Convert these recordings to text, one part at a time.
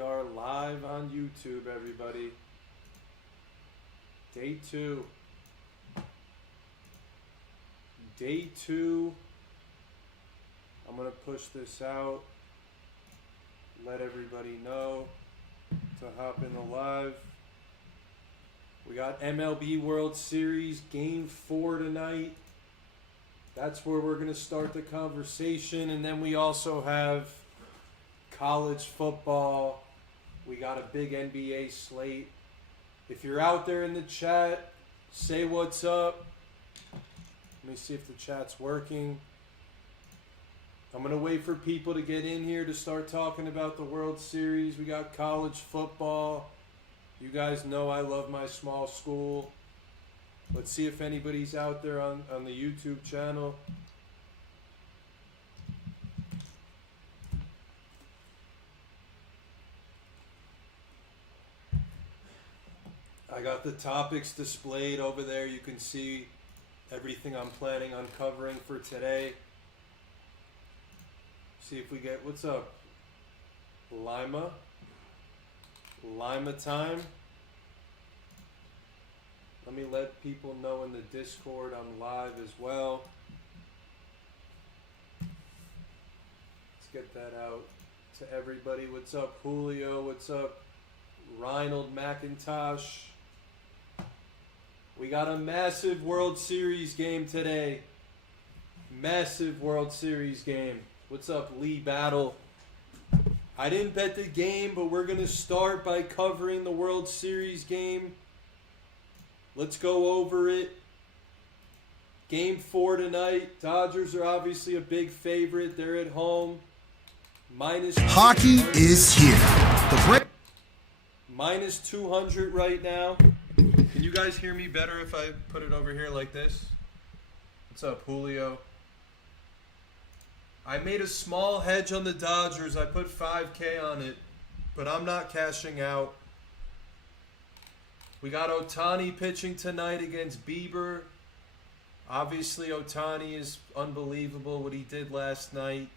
We are live on YouTube, everybody. Day 2. Day 2. I'm going to push this out. Let everybody know to hop in the live. We got MLB World Series Game 4 tonight. That's where we're going to start the conversation. And then we also have college football. We got a big NBA slate. If you're out there in the chat, say what's up. Let me see if the chat's working. I'm going to wait for people to get in here to start talking about the World Series. We got college football. You guys know I love my small school. Let's see if anybody's out there on the YouTube channel. I got the topics displayed over there. You can see everything I'm planning on covering for today. See if we get, what's up? Lima time. Let me let people know in the Discord I'm live as well. Let's get that out to everybody. What's up, Julio? What's up, Reinald McIntosh? We got a massive World Series game today. Massive World Series game. What's up, Lee Battle? I didn't bet the game, but we're going to start by covering the World Series game. Let's go over it. Game 4 tonight. Dodgers are obviously a big favorite. They're at home. Hockey is here. Minus 200 right now. Can you guys hear me better if I put it over here like this? What's up, Julio? I made a small hedge on the Dodgers. I put $5K on it, but I'm not cashing out. We got Ohtani pitching tonight against Bieber. Obviously, Ohtani is unbelievable what he did last night.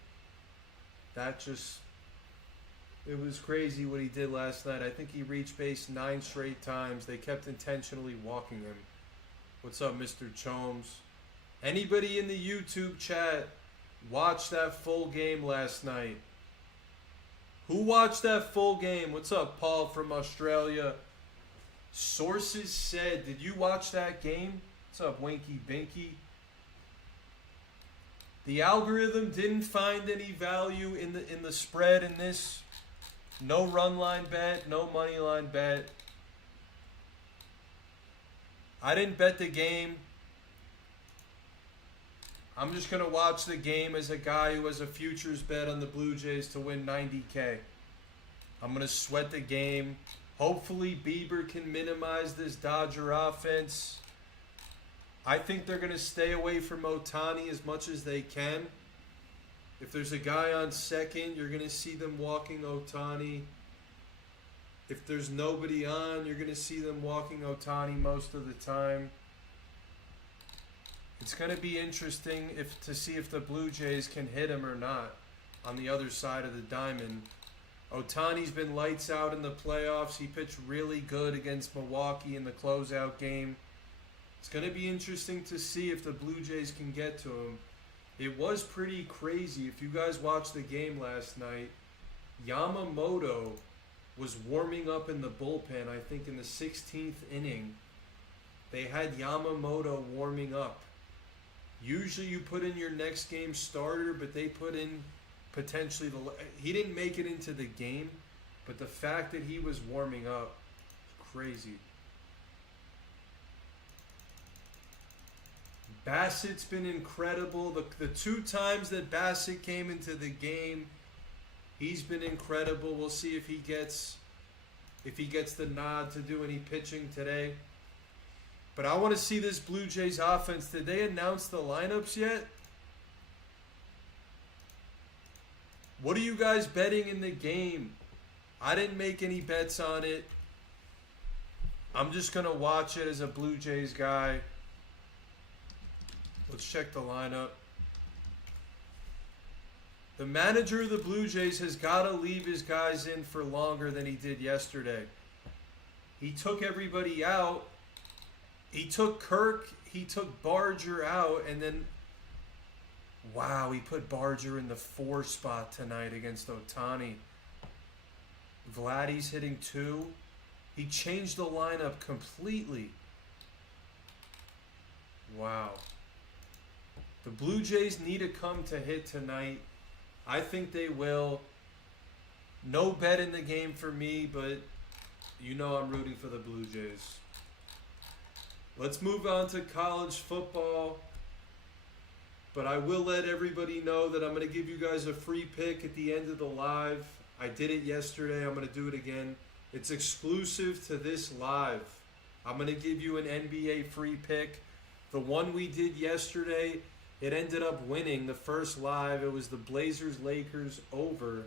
It was crazy what he did last night. I think he reached base 9 straight times. They kept intentionally walking him. What's up, Mr. Chomes? Anybody in the YouTube chat watched that full game last night? Who watched that full game? What's up, Paul from Australia? Sources said, did you watch that game? What's up, Winky Binky? The algorithm didn't find any value in the spread in this. No run line bet, no money line bet. I didn't bet the game. I'm just going to watch the game as a guy who has a futures bet on the Blue Jays to win 90K. I'm going to sweat the game. Hopefully Bieber can minimize this Dodger offense. I think they're going to stay away from Ohtani as much as they can. If there's a guy on second, you're going to see them walking Ohtani. If there's nobody on, you're going to see them walking Ohtani most of the time. It's going to be interesting to see if the Blue Jays can hit him or not on the other side of the diamond. Ohtani's been lights out in the playoffs. He pitched really good against Milwaukee in the closeout game. It's going to be interesting to see if the Blue Jays can get to him. It was pretty crazy. If you guys watched the game last night, Yamamoto was warming up in the bullpen, I think in the 16th inning. They had Yamamoto warming up. Usually you put in your next game starter, but they put in potentially he didn't make it into the game, but the fact that he was warming up, crazy. Bassett's been incredible. The 2 times that Bassett came into the game, he's been incredible. We'll see if he gets the nod to do any pitching today. But I want to see this Blue Jays offense. Did they announce the lineups yet? What are you guys betting in the game? I didn't make any bets on it. I'm just going to watch it as a Blue Jays guy. Let's check the lineup. The manager of the Blue Jays has got to leave his guys in for longer than he did yesterday. He took everybody out. He took Kirk, he took Barger out, and then, wow, he put Barger in the 4 spot tonight against Ohtani. Vladdy's hitting 2. He changed the lineup completely. Wow. The Blue Jays need to come to hit tonight. I think they will. No bet in the game for me, but you know I'm rooting for the Blue Jays. Let's move on to college football. But I will let everybody know that I'm going to give you guys a free pick at the end of the live. I did it yesterday. I'm going to do it again. It's exclusive to this live. I'm going to give you an NBA free pick. The one we did yesterday, it ended up winning the first live. It was the Blazers-Lakers over,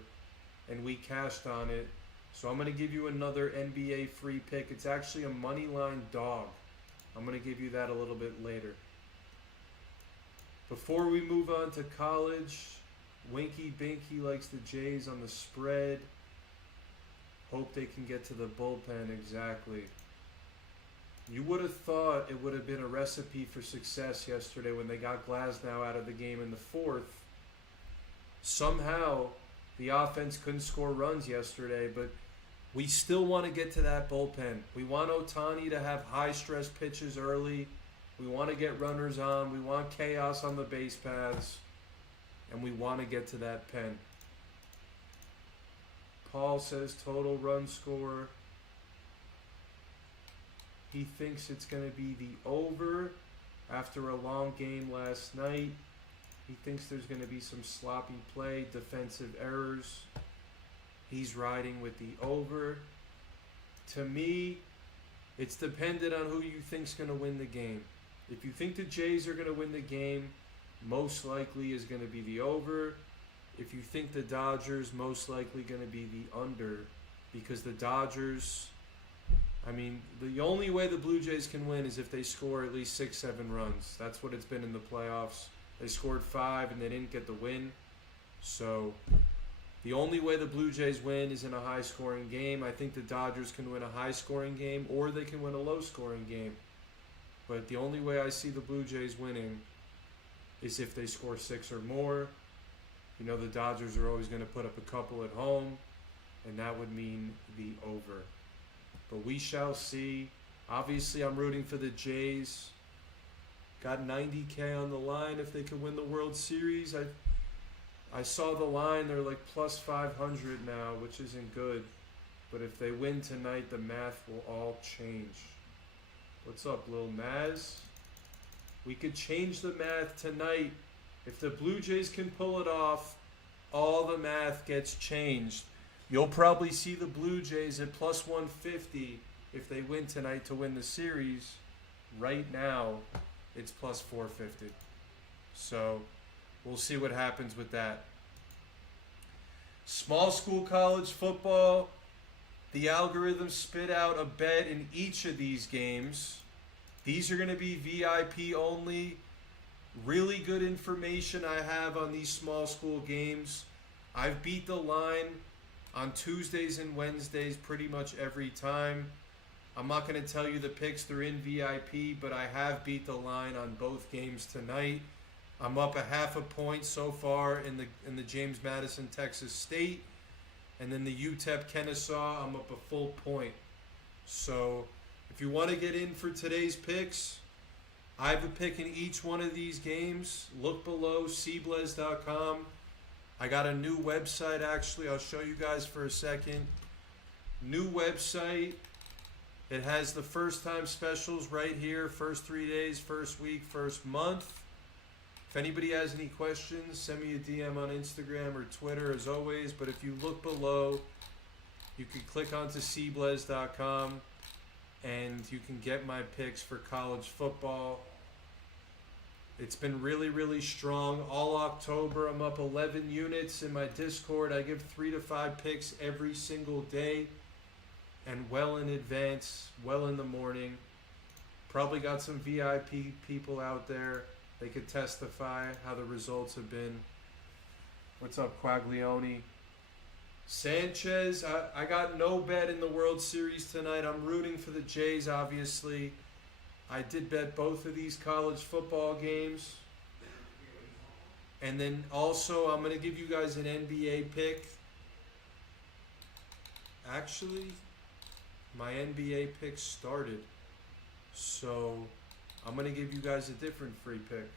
and we cashed on it. So I'm going to give you another NBA free pick. It's actually a money line dog. I'm going to give you that a little bit later. Before we move on to college, Winky Binky likes the Jays on the spread. Hope they can get to the bullpen exactly. You would have thought it would have been a recipe for success yesterday when they got Glasnow out of the game in the 4th. Somehow, the offense couldn't score runs yesterday, but we still want to get to that bullpen. We want Ohtani to have high-stress pitches early. We want to get runners on. We want chaos on the base paths. And we want to get to that pen. Paul says total run score. He thinks it's going to be the over after a long game last night. He thinks there's going to be some sloppy play, defensive errors. He's riding with the over. To me, it's dependent on who you think's going to win the game. If you think the Jays are going to win the game, most likely is going to be the over. If you think the Dodgers, most likely going to be the under. Because the Dodgers, I mean, the only way the Blue Jays can win is if they score at least 6-7 runs. That's what it's been in the playoffs. They scored 5 and they didn't get the win. So the only way the Blue Jays win is in a high-scoring game. I think the Dodgers can win a high-scoring game or they can win a low-scoring game. But the only way I see the Blue Jays winning is if they score 6 or more. You know, the Dodgers are always going to put up a couple at home, and that would mean the over. But we shall see. Obviously, I'm rooting for the Jays. Got 90K on the line if they can win the World Series. I saw the line. They're like plus 500 now, which isn't good. But if they win tonight, the math will all change. What's up, Lil Maz? We could change the math tonight. If the Blue Jays can pull it off, all the math gets changed. You'll probably see the Blue Jays at plus 150 if they win tonight to win the series. Right now, it's plus 450. So we'll see what happens with that. Small school college football. The algorithm spit out a bet in each of these games. These are going to be VIP only. Really good information I have on these small school games. I've beat the line on Tuesdays and Wednesdays pretty much every time. I'm not going to tell you the picks, they're in VIP, but I have beat the line on both games tonight. I'm up a half a point so far in the James Madison, Texas State. And then the UTEP Kennesaw, I'm up a full point. So if you want to get in for today's picks, I have a pick in each one of these games. Look below, cblez.com. I got a new website, actually. I'll show you guys for a second. New website. It has the first-time specials right here. First 3 days, first week, first month. If anybody has any questions, send me a DM on Instagram or Twitter as always. But if you look below, you can click onto cblez.com and you can get my picks for college football. It's been really, really strong. All October, I'm up 11 units in my Discord. I give 3 to 5 picks every single day and well in advance, well in the morning. Probably got some VIP people out there. They could testify how the results have been. What's up, Quaglione? Sanchez, I got no bet in the World Series tonight. I'm rooting for the Jays, obviously. I did bet both of these college football games. And then also, I'm going to give you guys an NBA pick. Actually, my NBA pick started. So, I'm going to give you guys a different free pick.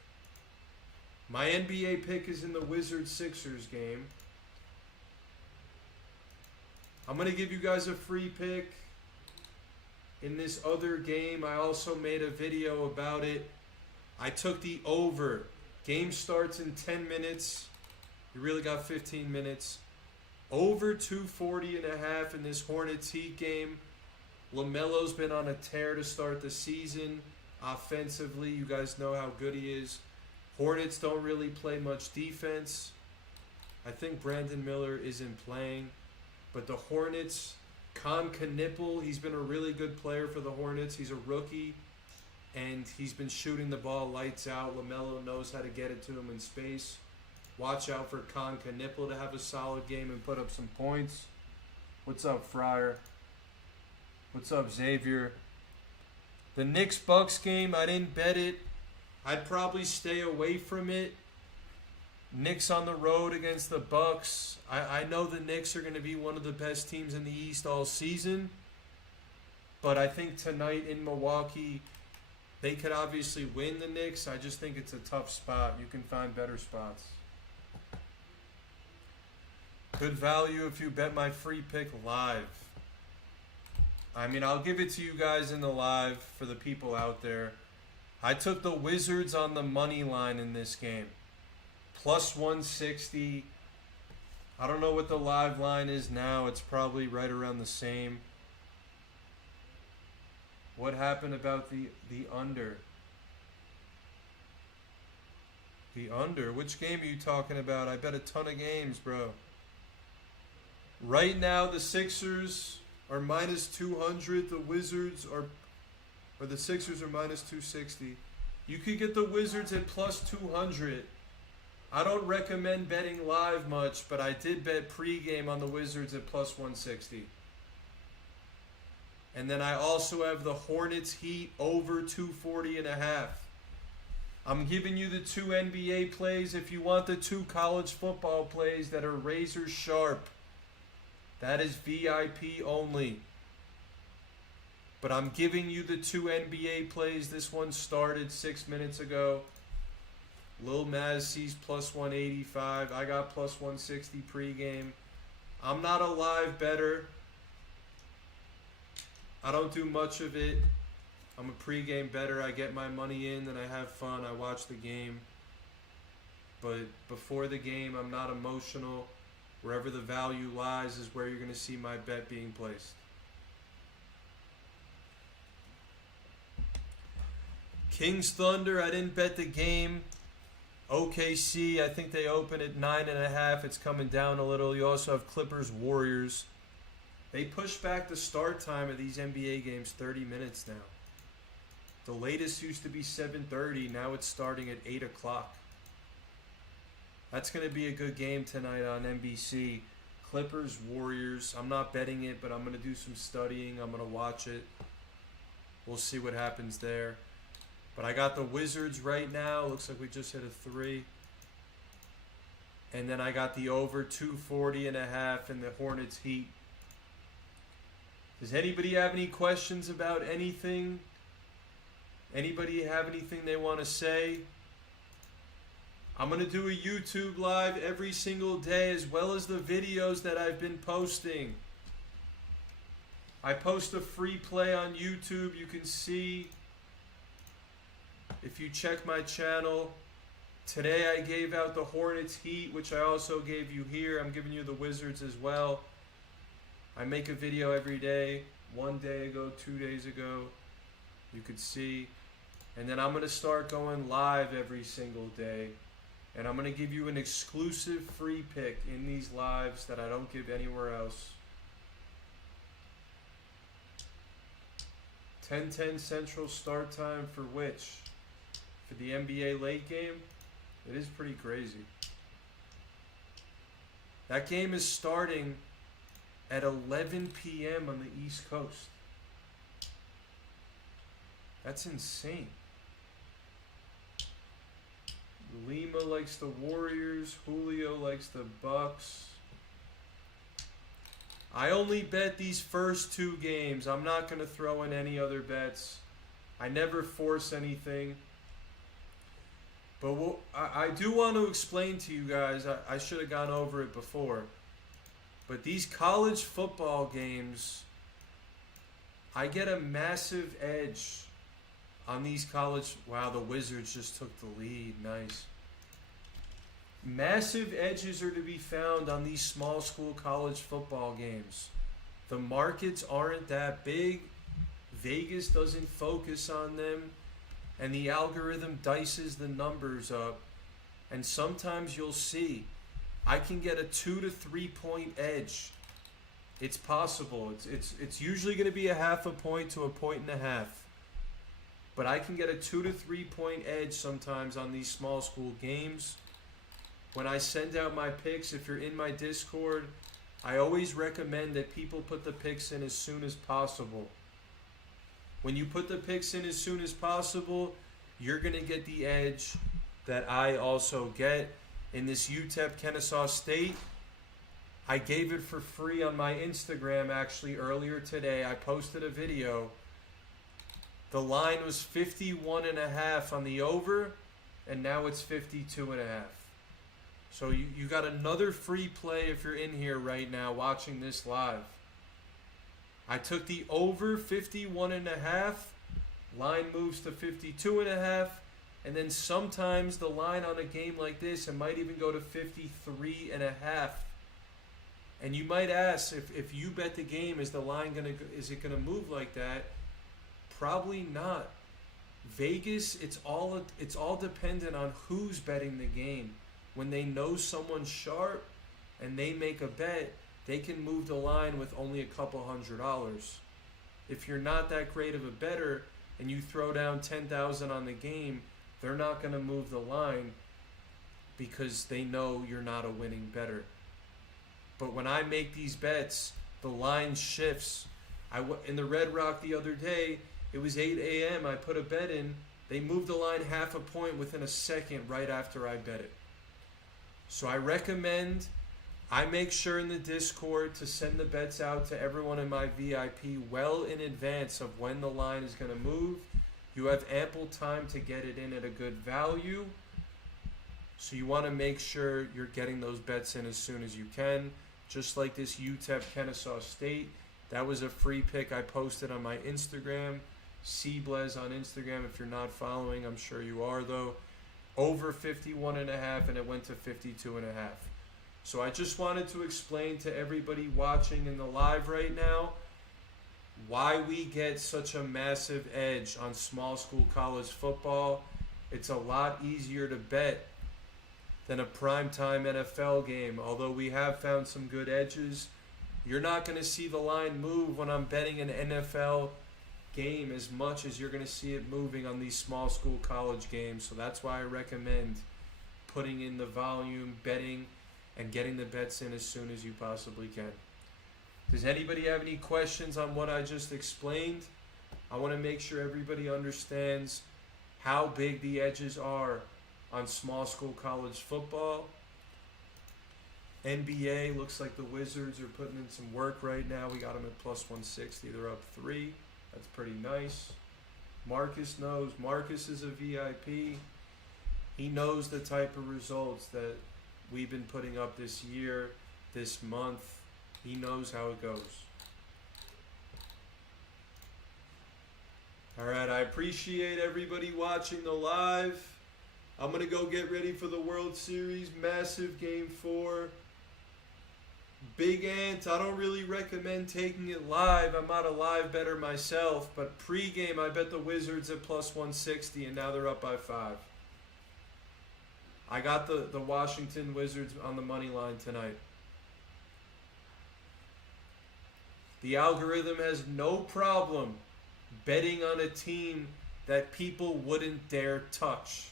My NBA pick is in the Wizards-Sixers game. I'm going to give you guys a free pick in this other game. I also made a video about it. I took the over. Game starts in 10 minutes. You really got 15 minutes. Over 240.5 in this Hornets Heat game. LaMelo's been on a tear to start the season. Offensively, you guys know how good he is. Hornets don't really play much defense. I think Brandon Miller isn't playing. But the Hornets, Con Knipple, he's been a really good player for the Hornets. He's a rookie. And he's been shooting the ball lights out. LaMelo knows how to get it to him in space. Watch out for Con Knipple to have a solid game and put up some points. What's up, Fryer? What's up, Xavier? The Knicks-Bucks game, I didn't bet it. I'd probably stay away from it. Knicks on the road against the Bucks. I know the Knicks are going to be one of the best teams in the East all season. But I think tonight in Milwaukee, they could obviously win the Knicks. I just think it's a tough spot. You can find better spots. Good value if you bet my free pick live. I mean, I'll give it to you guys in the live for the people out there. I took the Wizards on the money line in this game. Plus 160. I don't know what the live line is now. It's probably right around the same. What happened about the under? The under? Which game are you talking about? I bet a ton of games, bro. Right now, the Sixers are minus 200. The Wizards are... Or the Sixers are minus 260. You could get the Wizards at plus 200. I don't recommend betting live much, but I did bet pregame on the Wizards at plus 160. And then I also have the Hornets Heat over 240.5. I'm giving you the two NBA plays. If you want the two college football plays that are razor sharp, that is VIP only. But I'm giving you the two NBA plays. This one started 6 minutes ago. Lil Maz sees plus 185. I got plus 160 pregame. I'm not a live bettor. I don't do much of it. I'm a pregame bettor. I get my money in and I have fun. I watch the game. But before the game, I'm not emotional. Wherever the value lies is where you're going to see my bet being placed. Kings Thunder, I didn't bet the game. OKC, I think they open at 9.5. It's coming down a little. You also have Clippers Warriors. They pushed back the start time of these NBA games 30 minutes now. The latest used to be 7:30. Now it's starting at 8 o'clock. That's going to be a good game tonight on NBC. Clippers Warriors. I'm not betting it, but I'm going to do some studying. I'm going to watch it. We'll see what happens there. But I got the Wizards right now. Looks like we just hit a 3. And then I got the over 240.5 and the Hornets Heat. Does anybody have any questions about anything? Anybody have anything they want to say? I'm going to do a YouTube live every single day as well as the videos that I've been posting. I post a free play on YouTube. You can see if you check my channel. Today I gave out the Hornets Heat, which I also gave you here. I'm giving you the Wizards as well. I make a video every day. 1 day ago, 2 days ago. You could see. And then I'm going to start going live every single day. And I'm going to give you an exclusive free pick in these lives that I don't give anywhere else. 10:10 Central start time for which? For the NBA late game? It is pretty crazy. That game is starting at 11 p.m. on the East Coast. That's insane. Lima likes the Warriors. Julio likes the Bucks. I only bet these first two games. I'm not going to throw in any other bets. I never force anything. But I do want to explain to you guys, I should have gone over it before. But these college football games, I get a massive edge on these college. Wow, the Wizards just took the lead. Nice. Massive edges are to be found on these small school college football games. The markets aren't that big. Vegas doesn't focus on them. And the algorithm dices the numbers up. And sometimes you'll see, I can get a 2 to 3 point edge. It's possible. It's usually going to be a half a point to a point and a half. But I can get a 2 to 3 point edge sometimes on these small school games. When I send out my picks, if you're in my Discord, I always recommend that people put the picks in as soon as possible. When you put the picks in as soon as possible, you're going to get the edge that I also get. In this UTEP Kennesaw State, I gave it for free on my Instagram actually earlier today. I posted a video. The line was 51.5 on the over, and now it's 52.5. So you got another free play if you're in here right now watching this live. I took the over 51.5. Line moves to 52.5. And then sometimes the line on a game like this, it might even go to 53.5. And you might ask, if you bet the game, is the line is it gonna move like that? Probably not. Vegas, it's all dependent on who's betting the game. When they know someone's sharp and they make a bet, they can move the line with only a couple $100. If you're not that great of a bettor and you throw down $10,000 on the game, they're not going to move the line because they know you're not a winning bettor. But when I make these bets, the line shifts. In the Red Rock the other day, it was 8 a.m. I put a bet in. They moved the line half a point within a second right after I bet it. So I recommend I make sure in the Discord to send the bets out to everyone in my VIP well in advance of when the line is going to move. You have ample time to get it in at a good value. So you want to make sure you're getting those bets in as soon as you can. Just like this UTEP Kennesaw State. That was a free pick I posted on my Instagram. Cblez on Instagram. If you're not following, I'm sure you are though. Over 51.5 and it went to 52.5. So I just wanted to explain to everybody watching in the live right now why we get such a massive edge on small school college football. It's a lot easier to bet than a primetime NFL game. Although we have found some good edges, you're not going to see the line move when I'm betting an NFL game as much as you're going to see it moving on these small school college games. So that's why I recommend putting in the volume, betting, and getting the bets in as soon as you possibly can. Does anybody have any questions on what I just explained? I want to make sure everybody understands how big the edges are on small school college football. NBA, looks like the Wizards are putting in some work right now. We got them at plus 160. They're up 3. That's pretty nice. Marcus knows. Marcus is a VIP. He knows the type of results that we've been putting up this year, this month. He knows how it goes. All right, I appreciate everybody watching the live. I'm going to go get ready for the World Series. Massive Game 4. Big Ant, I don't really recommend taking it live. I'm not a live bettor myself, but pre-game I bet the Wizards at plus 160, and now they're up by 5. I got the Washington Wizards on the money line tonight. The algorithm has no problem betting on a team that people wouldn't dare touch.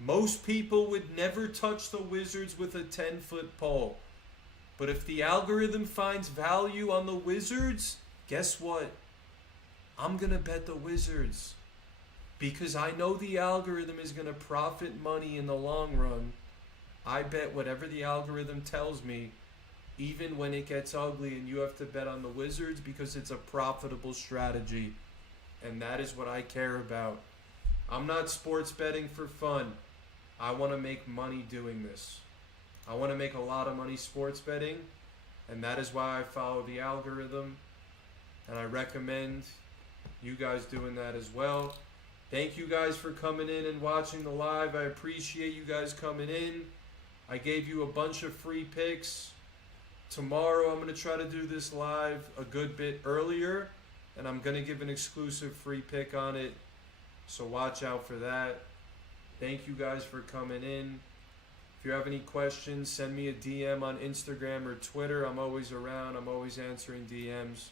Most people would never touch the Wizards with a 10-foot pole. But if the algorithm finds value on the Wizards, guess what? I'm going to bet the Wizards. Because I know the algorithm is going to profit money in the long run. I bet whatever the algorithm tells me, even when it gets ugly and you have to bet on the Wizards because it's a profitable strategy. And that is what I care about. I'm not sports betting for fun. I want to make money doing this. I want to make a lot of money sports betting, and that is why I follow the algorithm, and I recommend you guys doing that as well. Thank you guys for coming in and watching the live. I appreciate you guys coming in. I gave you a bunch of free picks. Tomorrow I'm going to try to do this live a good bit earlier, and I'm going to give an exclusive free pick on it, so watch out for that. Thank you guys for coming in. If you have any questions, send me a DM on Instagram or Twitter. I'm always around. I'm always answering DMs.